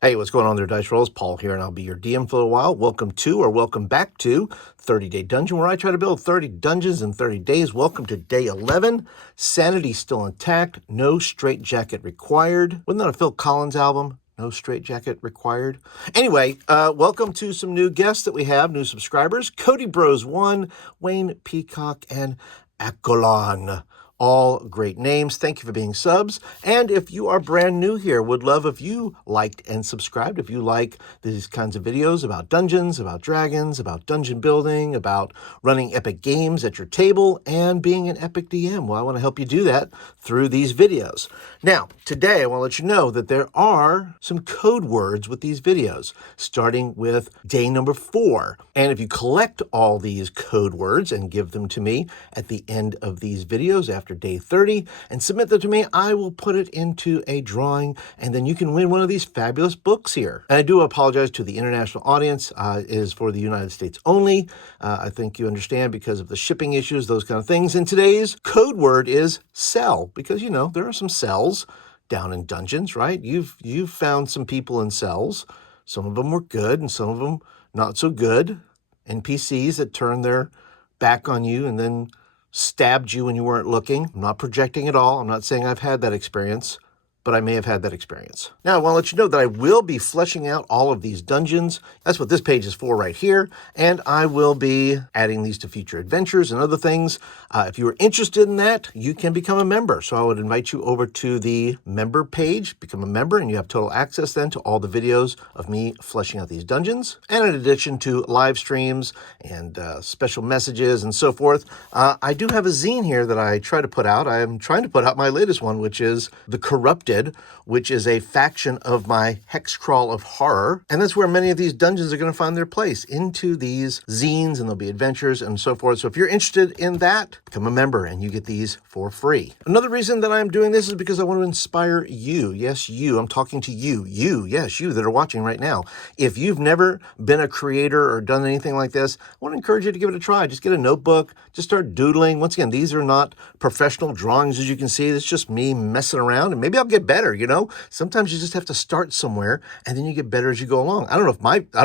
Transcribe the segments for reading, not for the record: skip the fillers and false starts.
Hey, what's going on there, Dice Rolls? Paul here, and I'll be your DM for a while. Welcome to, or welcome back to 30-Day Dungeon, where I try to build 30 dungeons in 30 days. Welcome to day 11. Sanity still intact. No straitjacket required. Wasn't that a Phil Collins album? No straitjacket required. Anyway, welcome to some new guests that we have, new subscribers. Cody Bros 1, Wayne Peacock, and Akolon. All great names. Thank you for being subs. And if you are brand new here, would love if you liked and subscribed. If you like these kinds of videos about dungeons, about dragons, about dungeon building, about running epic games at your table, and being an epic DM. Well, I want to help you do that through these videos. Now, today I want to let you know that there are some code words with these videos, starting with day number 4. And if you collect all these code words and give them to me at the end of these videos after day 30 and submit them to me, I will put it into a drawing, and then you can win one of these fabulous books here. And I do apologize to the international audience. It is for the United States only. I think you understand because of the shipping issues, those kind of things. And today's code word is cell, because, you know, there are some cells down in dungeons, right? You've found some people in cells. Some of them were good and some of them not so good. NPCs that turned their back on you and then stabbed you when you weren't looking. I'm not projecting at all. I'm not saying I've had that experience, but I may have had that experience. Now, I want to let you know that I will be fleshing out all of these dungeons. That's what this page is for right here. And I will be adding these to future adventures and other things. If you are interested in that, you can become a member. So I would invite you over to the member page, become a member, and you have total access then to all the videos of me fleshing out these dungeons. And in addition to live streams and special messages and so forth, I do have a zine here that I try to put out. I am trying to put out my latest one, which is The Corrupted, which is a faction of my Hex Crawl of Horror. And that's where many of these dungeons are going to find their place, into these zines, and there'll be adventures and so forth. So if you're interested in that, become a member and you get these for free. Another reason that I'm doing this is because I want to inspire you. Yes, you. I'm talking to you. Yes, you that are watching right now. If you've never been a creator or done anything like this, I want to encourage you to give it a try. Just get a notebook, just start doodling. Once again, these are not professional drawings, as you can see. It's just me messing around, and maybe I'll get better, you know? Sometimes you just have to start somewhere and then you get better as you go along. I don't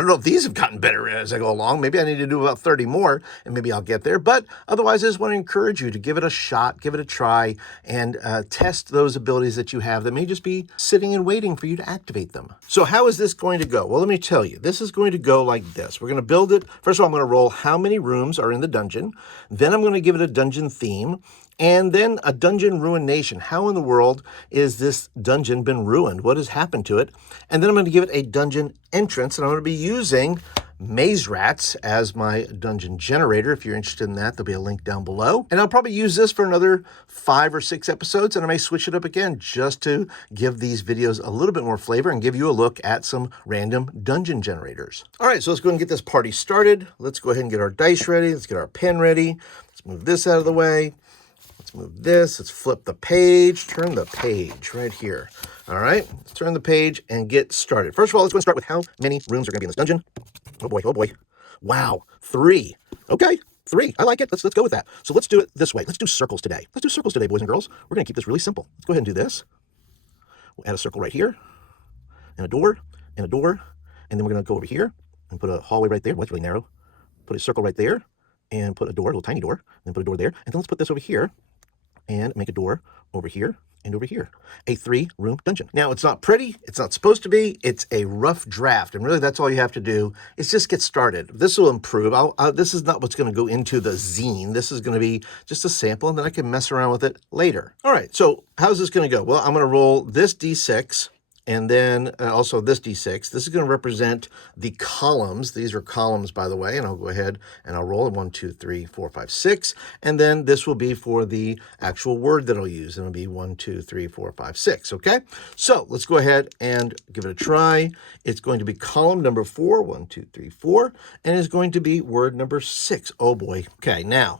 know if these have gotten better as I go along. Maybe I need to do about 30 more and maybe I'll get there. But otherwise, I just want to encourage you to give it a shot, give it a try, and test those abilities that you have that may just be sitting and waiting for you to activate them. So how is this going to go? Well, let me tell you, this is going to go like this. We're going to build it. First of all, I'm going to roll how many rooms are in the dungeon. Then I'm going to give it a dungeon theme. And then a dungeon ruination. How in the world is this dungeon been ruined? What has happened to it? And then I'm going to give it a dungeon entrance, and I'm going to be using maze rats as my dungeon generator. If you're interested in that, there'll be a link down below. And I'll probably use this for another 5 or 6 episodes, and I may switch it up again just to give these videos a little bit more flavor and give you a look at some random dungeon generators. All right, so let's go ahead and get this party started. Let's go ahead and get our dice ready. Let's get our pen ready. Let's move this out of the way. Let's move this. Let's flip the page. Turn the page right here. All right. Let's turn the page and get started. First of all, let's go and start with how many rooms are going to be in this dungeon. Oh boy. Oh boy. Wow. 3. Okay. 3. I like it. Let's go with that. So let's do it this way. Let's do circles today. Let's do circles today, boys and girls. We're going to keep this really simple. Let's go ahead and do this. We'll add a circle right here, and a door, and a door, and then we're going to go over here and put a hallway right there. Well, that's really narrow. Put a circle right there, and put a door, a little tiny door, and then put a door there, and then let's put this over here and make a door over here and over here. A 3-room dungeon. Now, it's not pretty. It's not supposed to be. It's a rough draft. And really, that's all you have to do is just get started. This will improve. This is not what's going to go into the zine. This is going to be just a sample, and then I can mess around with it later. All right, so how's this going to go? Well, I'm going to roll this D6, and then also this D6. This is going to represent the columns. These are columns, by the way, and I'll go ahead and I'll roll 1, 2, 3, 4, 5, 6. And then this will be for the actual word that I'll use. And it'll be 1, 2, 3, 4, 5, 6. Okay? So let's go ahead and give it a try. It's going to be column number 4, 1, 2, 3, 4, and it's going to be word number 6. Oh boy. Okay, now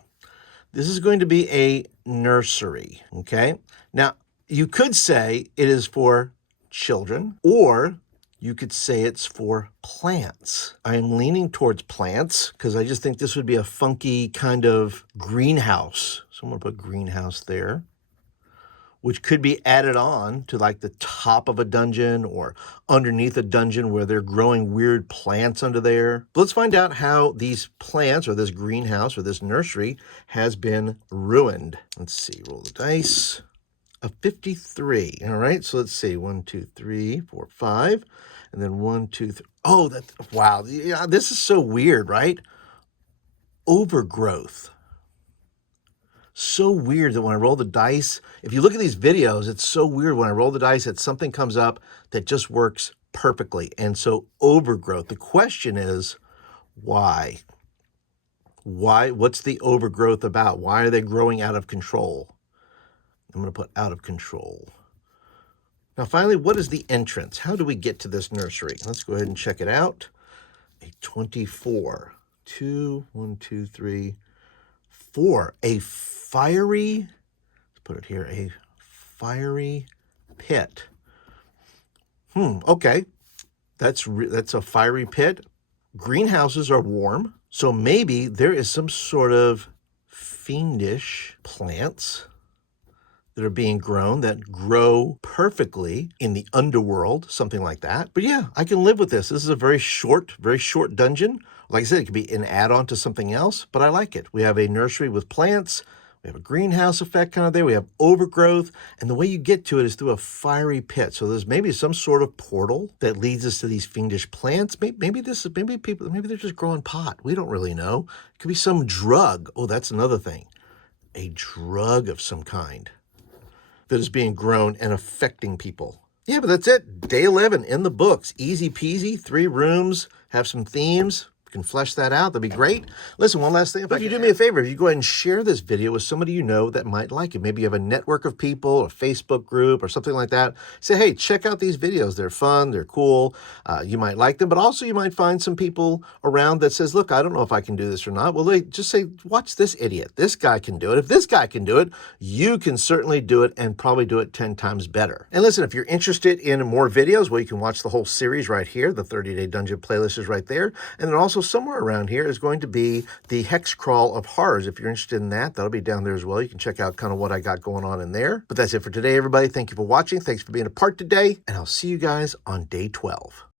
this is going to be a nursery. Okay? Now, you could say it is for children, or you could say it's for plants. I'm leaning towards plants because I just think this would be a funky kind of greenhouse. So I'm going to put greenhouse there. which could be added on to like the top of a dungeon or underneath a dungeon where they're growing weird plants under there. But let's find out how these plants or this greenhouse or this nursery has been ruined. Let's see, roll the dice. A 53. All right, so let's see. 1, 2, 3, 4, 5. And then 1, 2, 3. Oh, that's wow. Yeah, this is so weird, right? Overgrowth. So weird that when I roll the dice, if you look at these videos, it's so weird when I roll the dice that something comes up that just works perfectly. And so overgrowth. The question is, why? Why? What's the overgrowth about? Why are they growing out of control? I'm going to put out of control. Now, finally, what is the entrance? How do we get to this nursery? Let's go ahead and check it out. A 24. 2, 1, 2, 3, 4. A fiery, let's put it here, a fiery pit. Okay. That's a fiery pit. Greenhouses are warm, so maybe there is some sort of fiendish plants that are being grown that grow perfectly in the underworld, something like that. But yeah, I can live with this. This is a very short dungeon. Like I said, it could be an add-on to something else, but I like it. We have a nursery with plants. We have a greenhouse effect kind of there. We have overgrowth. And the way you get to it is through a fiery pit. So there's maybe some sort of portal that leads us to these fiendish plants. Maybe they're just growing pot. We don't really know. It could be some drug. Oh, that's another thing. A drug of some kind that is being grown and affecting people. Yeah, but that's it. Day 11 in the books. Easy peasy, 3 rooms, have some themes. Can flesh that out. That'd be great. Listen, one last thing. If you do me a favor, if you go ahead and share this video with somebody you know that might like it. Maybe you have a network of people, a Facebook group or something like that. Say, hey, check out these videos. They're fun. They're cool. You might like them, but also you might find some people around that says, look, I don't know if I can do this or not. Well, they just say, watch this idiot. This guy can do it. If this guy can do it, you can certainly do it and probably do it 10 times better. And listen, if you're interested in more videos, well, you can watch the whole series right here. The 30-day dungeon playlist is right there. And then also somewhere around here is going to be the Hex Crawl of Horrors. If you're interested in that, that'll be down there as well. You can check out kind of what I got going on in there. But that's it for today, everybody. Thank you for watching. Thanks for being a part today. And I'll see you guys on day 12.